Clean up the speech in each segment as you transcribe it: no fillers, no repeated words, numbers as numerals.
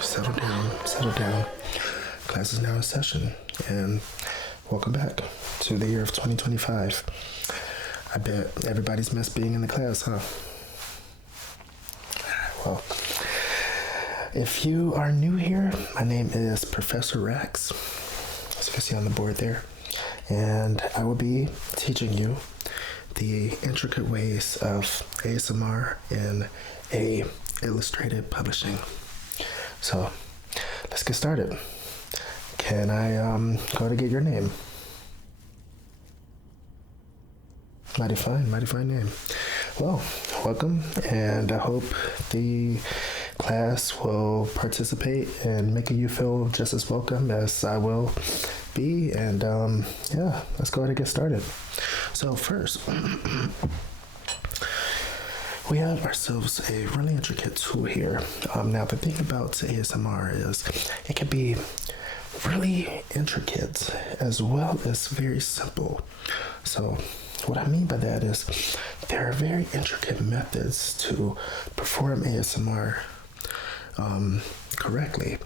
Settle down, settle down. Class is now in session, and welcome back to the year of 2025. I bet everybody's missed being in the class, huh? Well, if you are new here, my name is Professor Rex, as you can see on the board there, and I will be teaching you the intricate ways of ASMR in a illustrated publishing. So let's get started. Can I go to get your name? Mighty fine name. Well, welcome, and I hope the class will participate in making you feel just as welcome as I will be. And yeah, let's go ahead and get started. So first, we have ourselves a really intricate tool here. Now, the thing about ASMR is it can be really intricate as well as very simple. So what I mean by that is there are very intricate methods to perform ASMR correctly,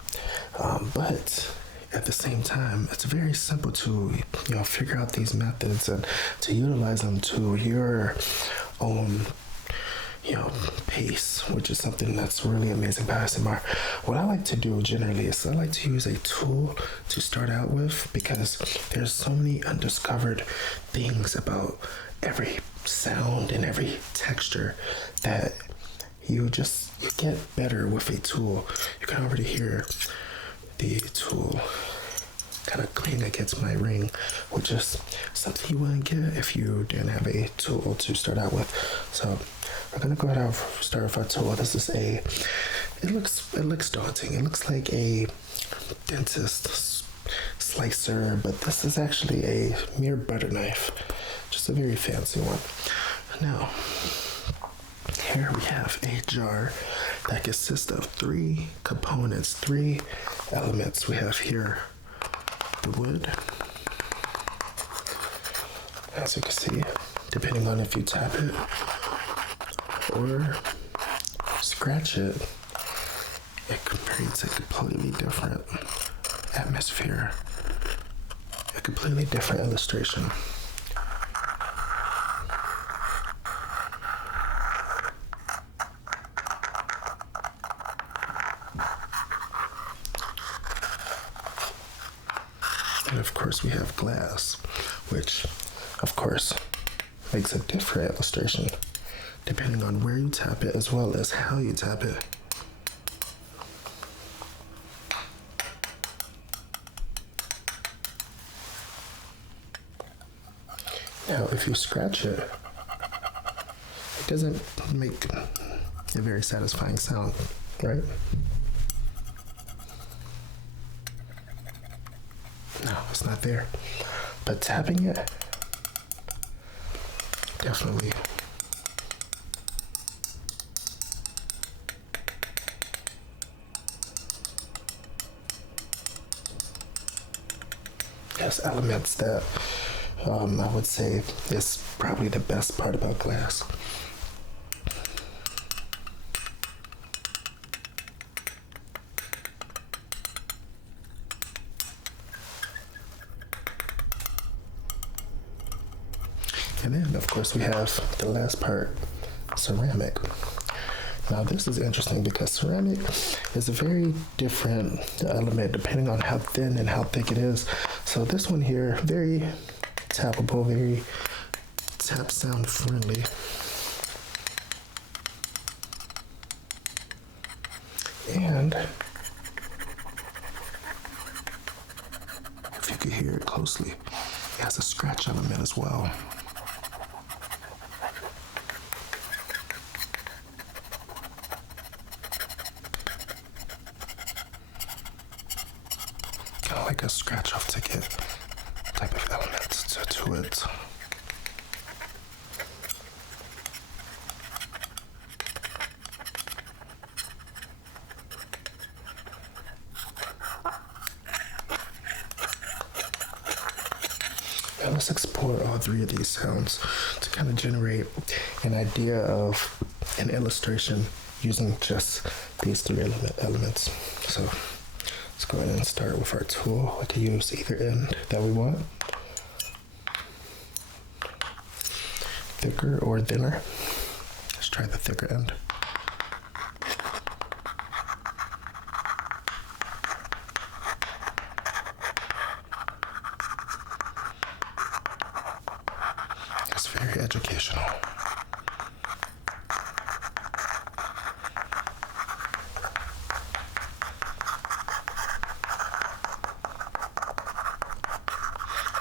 but at the same time, it's very simple to figure out these methods and to utilize them to your own pace, which is something that's really amazing about ASMR. What I like to do generally is I like to use a tool to start out with, because there's so many undiscovered things about every sound and every texture that you get better with a tool. You can already hear the tool kind of cling against my ring, which is something you wouldn't get if you didn't have a tool to start out with. So we're gonna go ahead and start with our tool. This is it looks daunting. It looks like a dentist slicer, but this is actually a mere butter knife, just a very fancy one. Now, here we have a jar that consists of three components, three elements. We have here the wood, as you can see, depending on if you tap it or scratch it, it creates a completely different atmosphere, a completely different illustration. And of course we have glass, which of course makes a different illustration depending on where you tap it as well as how you tap it. Now, if you scratch it, it doesn't make a very satisfying sound, right? No, it's not there. But tapping it, definitely. Has elements that I would say is probably the best part about glass. And then, of course, we have the last part, ceramic. Now, this is interesting because ceramic is a very different element depending on how thin and how thick it is. So this one here, very tappable, very tap sound friendly. And if you could hear it closely, it has a scratch element as well. Kind of like a scratch off ticket type of element to it. Now let's explore all three of these sounds to kind of generate an idea of an illustration using just these three elements. So let's go ahead and start with our tool. We can use either end that we want, thicker or thinner. Let's try the thicker end. It's very educational.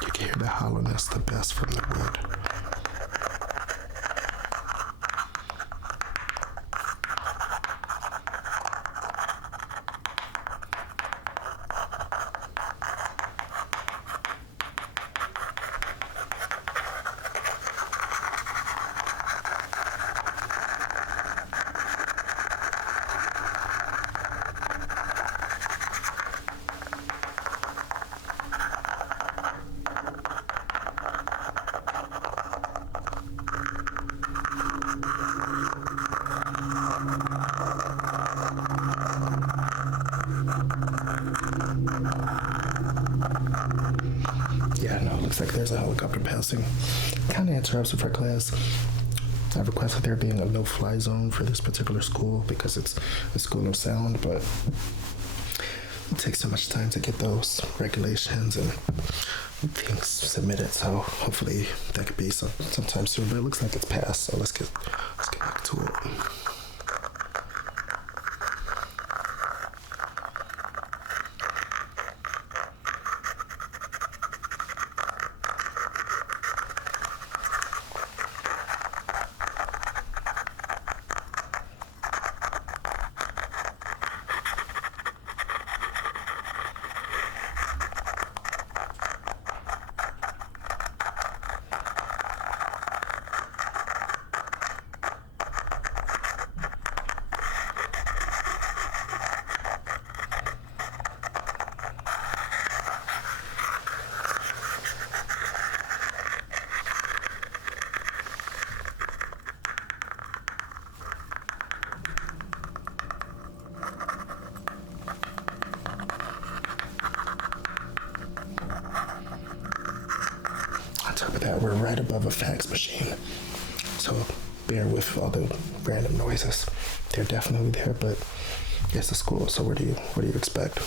You can hear the hollowness the best from the wood. Yeah, no, it looks like there's a helicopter passing. Kind of interrupts with our class. I requested there being a no-fly zone for this particular school because it's a school of sound, but it takes so much time to get those regulations and things submitted. So hopefully that could be sometime soon. But it looks like it's passed. So let's get back to it. On top of that, we're right above a fax machine. So bear with all the random noises. They're definitely there, but it's a school, so what do you expect?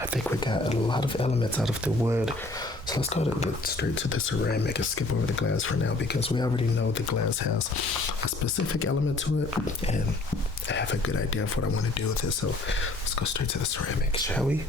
I think we got a lot of elements out of the wood. So let's go straight to the ceramic and skip over the glass for now because we already know the glass has a specific element to it and I have a good idea of what I want to do with it. So let's go straight to the ceramic, shall we?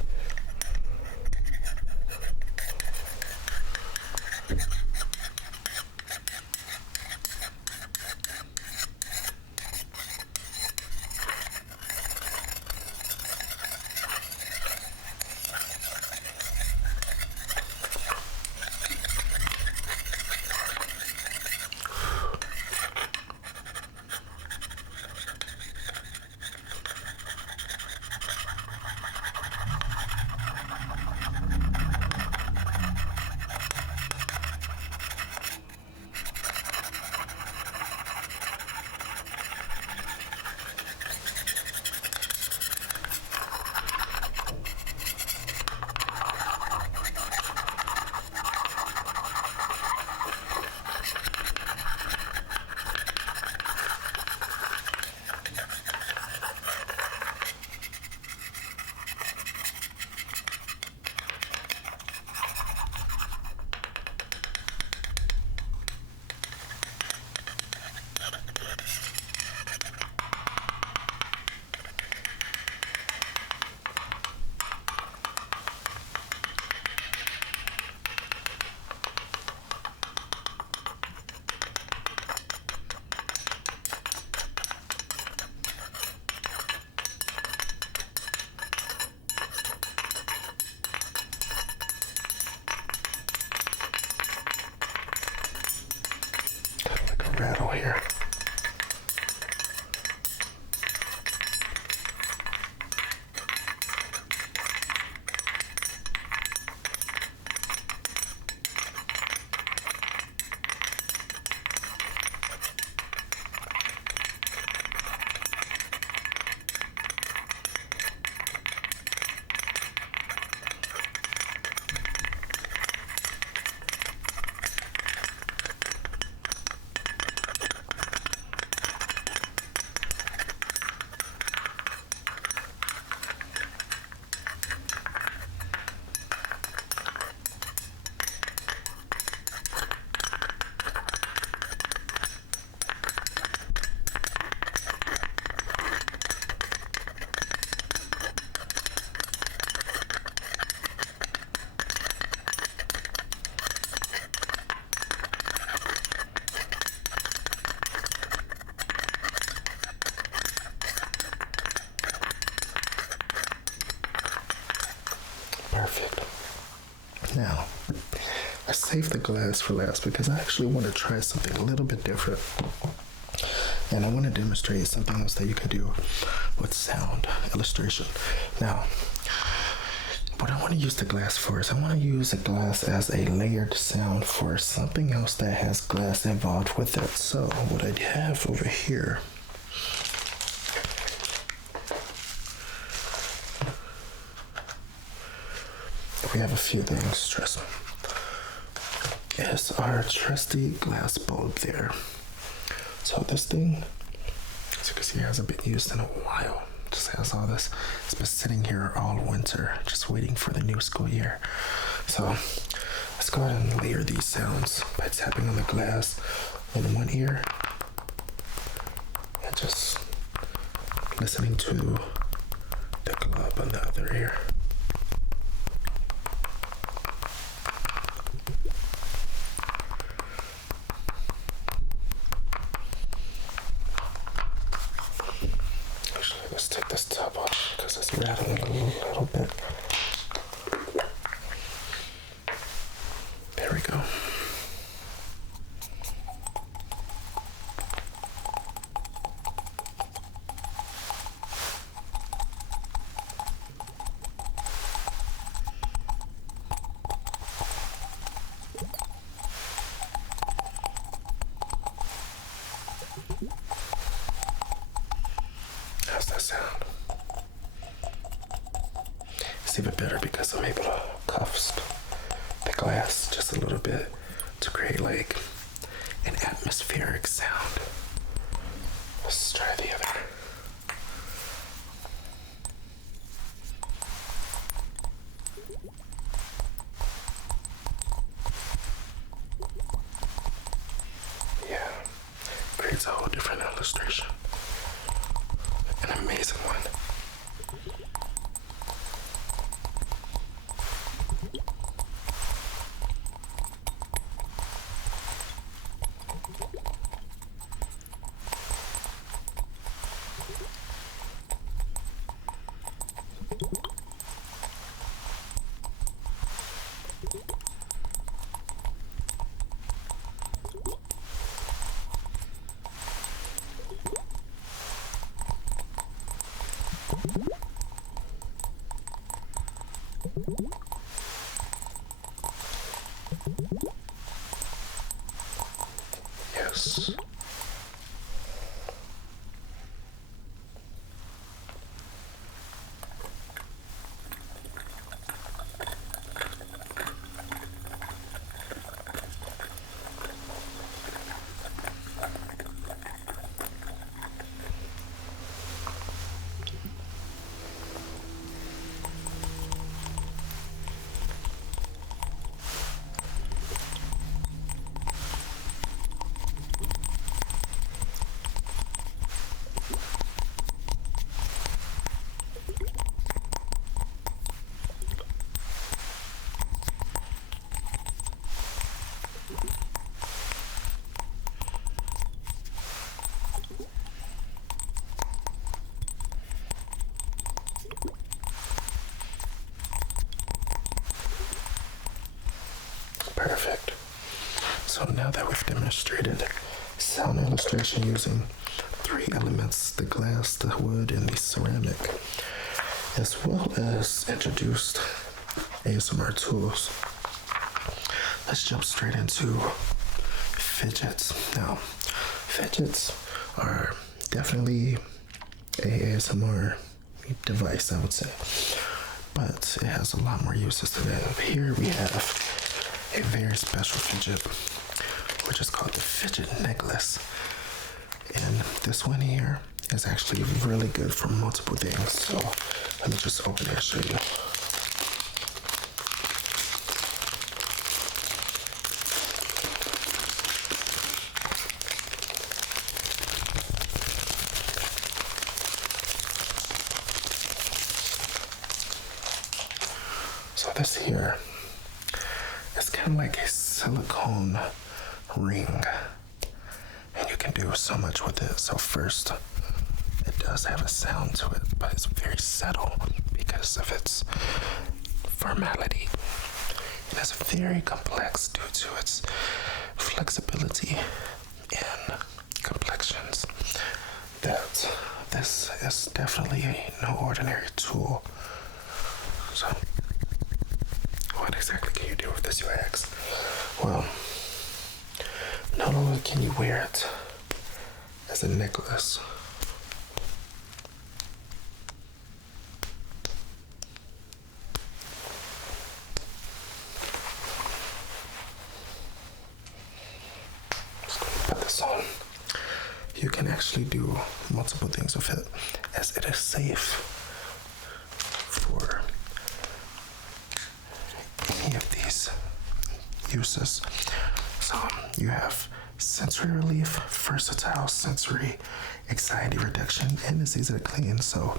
Now, I saved the glass for last because I actually want to try something a little bit different. And I want to demonstrate something else that you can do with sound illustration. Now, what I want to use the glass for is I want to use the glass as a layered sound for something else that has glass involved with it. So what I have over here we have a few things, trust me. Is our trusty glass bulb there. So this thing, as you can see, hasn't been used in a while. Just has all this. It's been sitting here all winter, just waiting for the new school year. So let's go ahead and layer these sounds by tapping on the glass in one ear and just listening to the glove on the other ear. Let's take this top off because it's rattling a little bit. There we go. How's that sound? It's even better because I'm able to cuff the glass just a little bit to create like an atmospheric sound. Let's try the other. Yeah, creates a whole different illustration. An amazing one. Yes. Perfect. So now that we've demonstrated sound illustration using three elements, the glass, the wood, and the ceramic, as well as introduced ASMR tools, let's jump straight into fidgets. Now, fidgets are definitely a ASMR device, I would say, but it has a lot more uses than that. Here we have a very special fidget, which is called the Fidget necklace. And this one here is actually really good for multiple things. So let me just open it and show you. So this here, it's kind of like a silicone ring, and you can do so much with it. So first, it does have a sound to it, but it's very subtle because of its formality. is very complex due to its flexibility in complexions. That this is definitely no ordinary tool. So, what exactly can you do with this, you ask? Well, not only can you wear it as a necklace, just going to put this on. You can actually do multiple things with it, as it is safe for any of these uses. So you have sensory relief, versatile sensory anxiety reduction, and it's easy to clean. So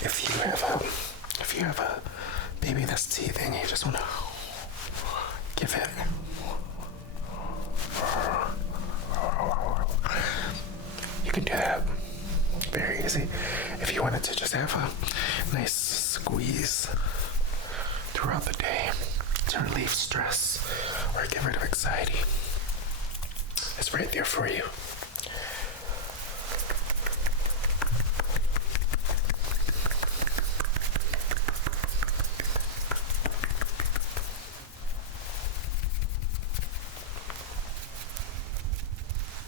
if you have a baby that's teething, you just want to give it. You can do that very easy. If you wanted to just have a nice squeeze throughout the day to relieve stress or get rid of anxiety, it's right there for you.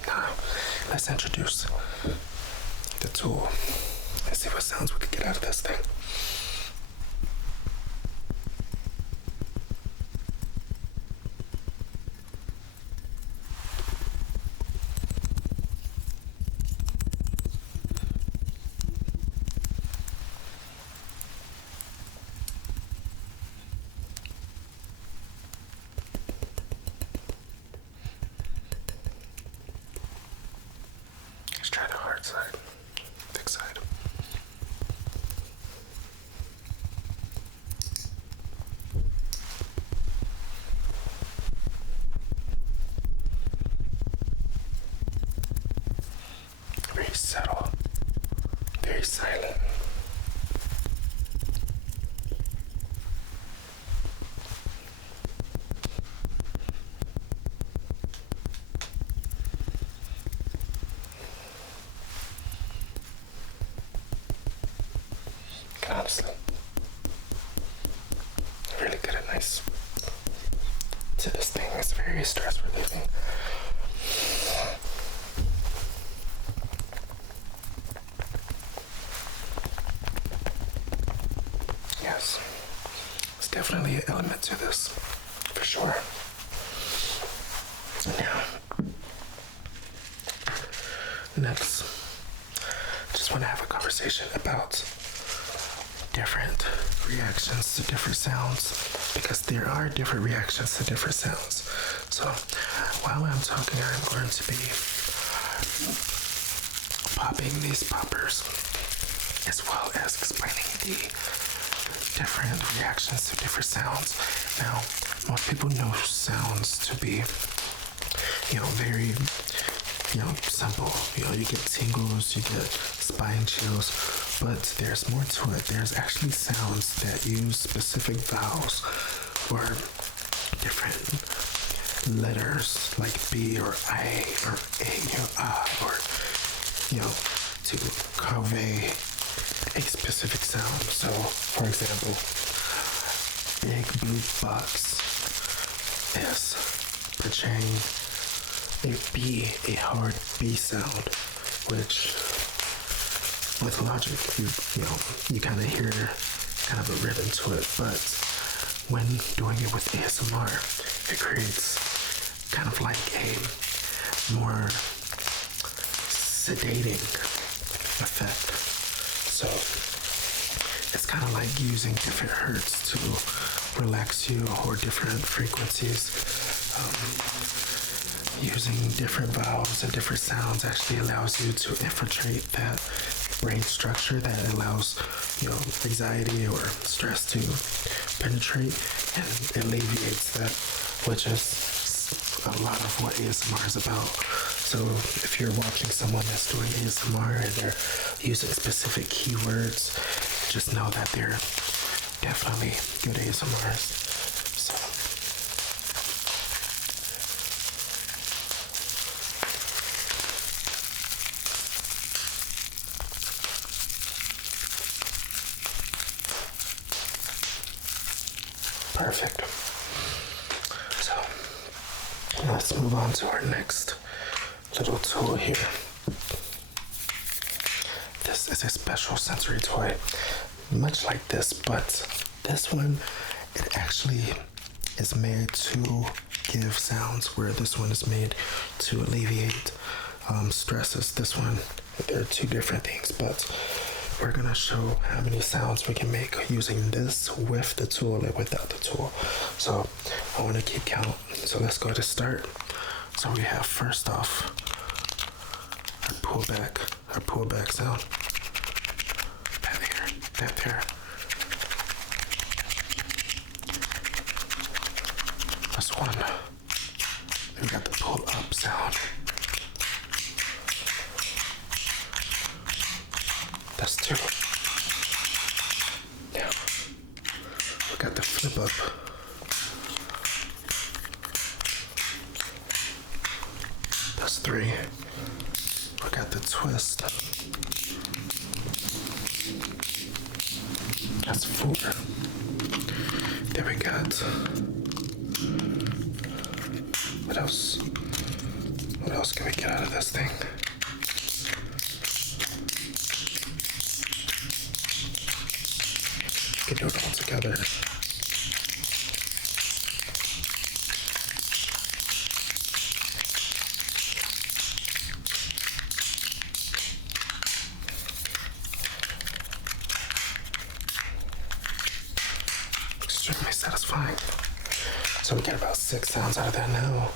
Now, let's introduce the tool. Let's see what sounds we could get out of this thing. Let's try the hard side, thick side. Very subtle, very silent. Honestly, really good and nice to this thing. It's very stress relieving. Yes, it's definitely an element to this, for sure. Now, next, just want to have a conversation about different reactions to different sounds, because there are different reactions to different sounds. So while I'm talking, I'm going to be popping these poppers, as well as explaining the different reactions to different sounds. Now, most people know sounds to be, very, simple. You get tingles, you get spine chills, but there's more to it. There's actually sounds that use specific vowels or different letters like B or I or A or to convey a specific sound. So, for example, big blue box is portraying a B, a hard B sound, which with logic, you kind of hear kind of a rhythm to it, but when doing it with ASMR, it creates kind of like a more sedating effect. So it's kind of like using different hertz to relax you, or different frequencies. Using different vowels and different sounds actually allows you to infiltrate that brain structure that allows anxiety or stress to penetrate, and alleviates that, which is a lot of what ASMR is about. So if you're watching someone that's doing ASMR and they're using specific keywords, just know that they're definitely good ASMRs. So Perfect. So let's move on to our next little tool here. This is a special sensory toy, much like this, but this one, it actually is made to give sounds, where this one is made to alleviate stresses. This one, they're two different things, but we're gonna show how many sounds we can make using this with the tool and without the tool. So I want to keep count. So let's go to start. So we have, first off, our pull back sound. That there. That's one. Then we got the pull up sound. That's two. Now we got the flip up. That's three. We got the twist. That's four. Then we got, what else? What else can we get out of this thing? We can do it all together. Extremely satisfying. So we get about 6 sounds out of that now.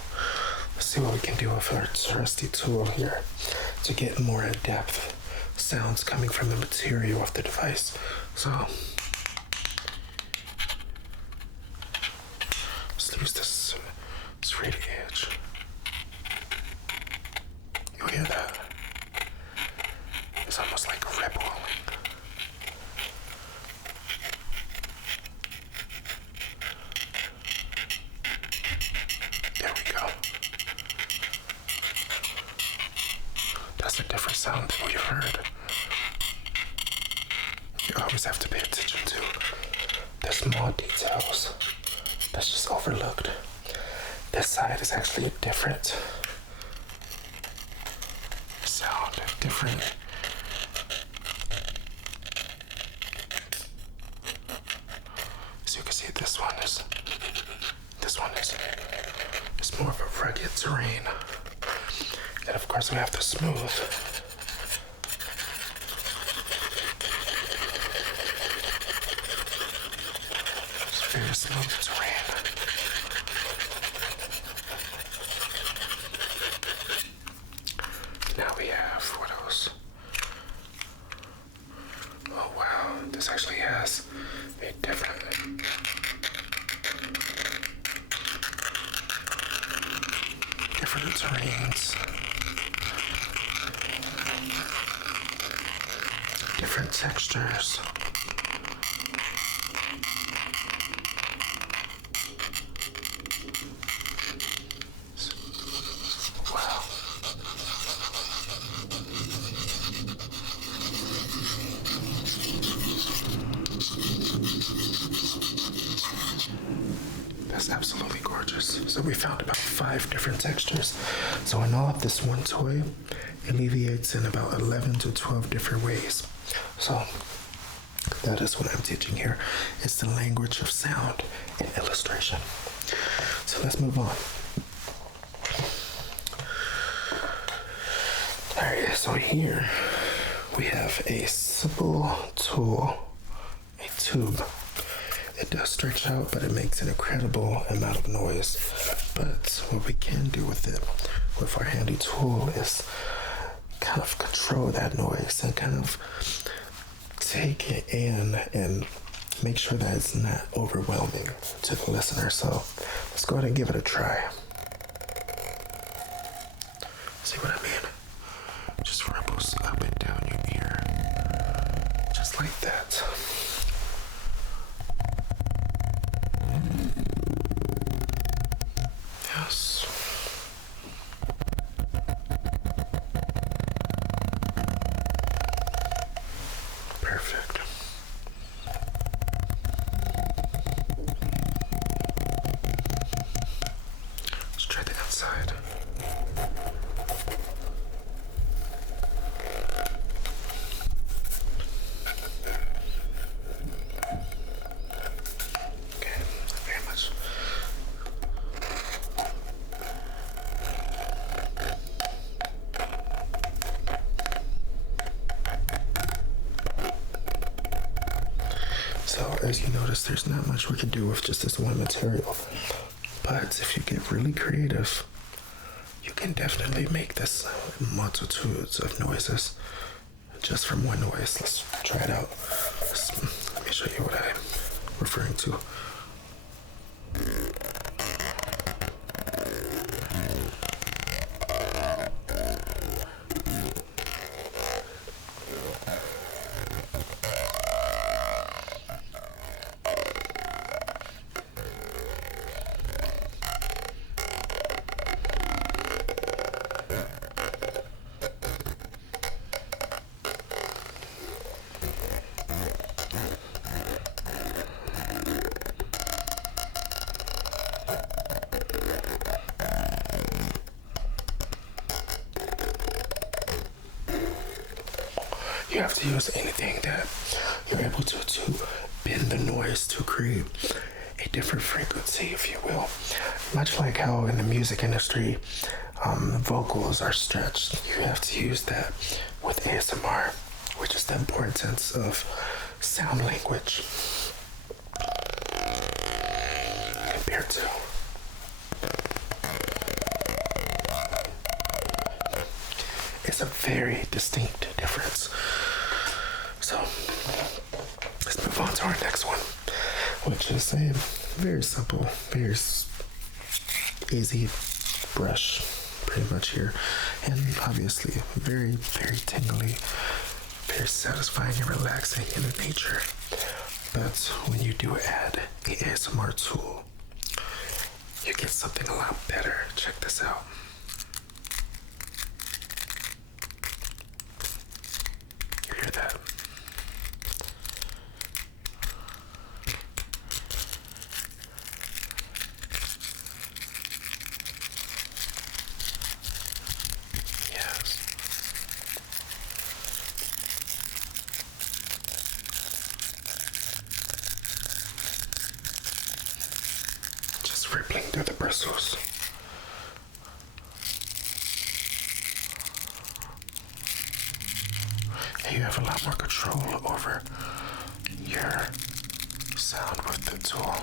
Let's see what we can do with our trusty tool here to get more in-depth sounds coming from the material of the device. So let's use this straight edge. You hear that? It's almost like rippling. There we go. That's a different sound than we've heard. You always have to pay attention to the small details that's just overlooked. This side is actually a different sound, different. As you can see, this one is it's more of a rugged terrain. And of course we have the smooth. It's very smooth terrain. Now we have, what else? Oh wow, this actually has a different terrains, different textures. Wow. That's absolutely gorgeous. So we found about 5 different textures. So in all of this one toy, alleviates in about 11 to 12 different ways. So that is what I'm teaching here. It's the language of sound and illustration. So let's move on. All right, so here we have a simple tool, a tube. It does stretch out, but it makes an incredible amount of noise. But what we can do with it, with our handy tool, is kind of control that noise and kind of take it in and make sure that it's not overwhelming to the listener. So let's go ahead and give it a try. See what I mean? Just ripples up and down your ear, just like that. Yes. Perfect. So as you notice, there's not much we can do with just this one material. But if you get really creative, you can definitely make this multitudes of noises just from one noise. Let's try it out. Let me show you what I'm referring to. You have to use anything that you're able to bend the noise to create a different frequency, if you will. Much like how in the music industry, vocals are stretched. You have to use that with ASMR, which is the importance of sound language compared to it's a very distinct difference. So let's move on to our next one, which is a very simple, very easy brush, pretty much here, and obviously very, very tingly, very satisfying and relaxing in nature. But when you do add the ASMR tool, you get something a lot better. Check this out. You hear that? Yes. Just rippling through the bristles. And you have a lot more control over your sound with the tool.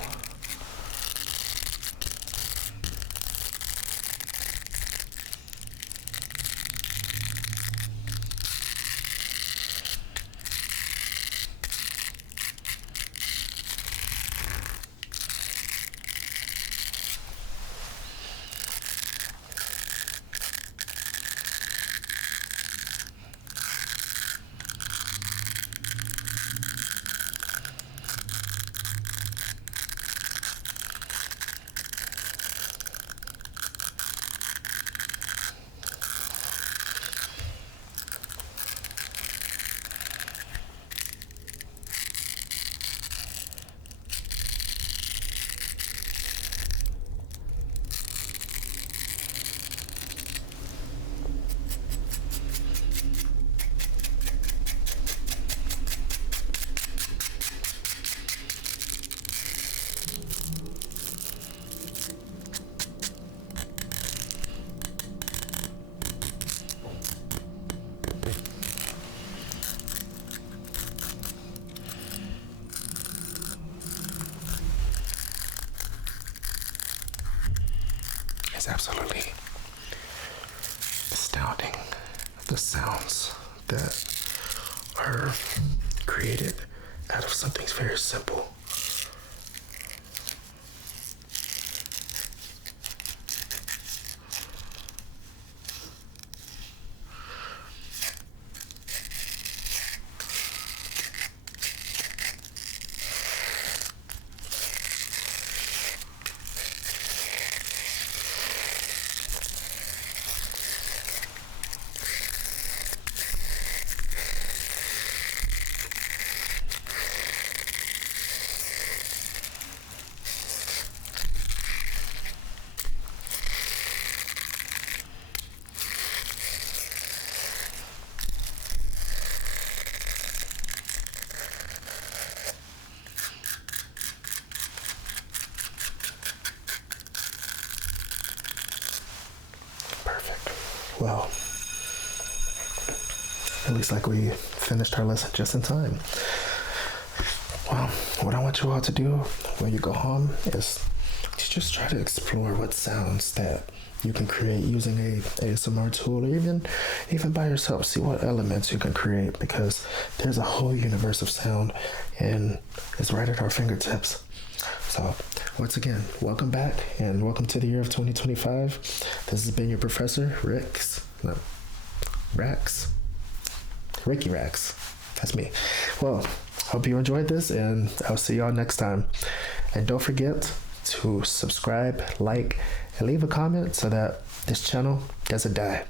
It's absolutely astounding, the sounds that are created out of something very simple. Well, it looks like we finished our lesson just in time. Well, what I want you all to do when you go home is to just try to explore what sounds that you can create using a ASMR tool, or even by yourself. See what elements you can create, because there's a whole universe of sound and it's right at our fingertips. So once again, welcome back and welcome to the year of 2025. This has been your professor, Ricky Rax. That's me. Well, hope you enjoyed this, and I'll see y'all next time. And don't forget to subscribe, like, and leave a comment so that this channel doesn't die.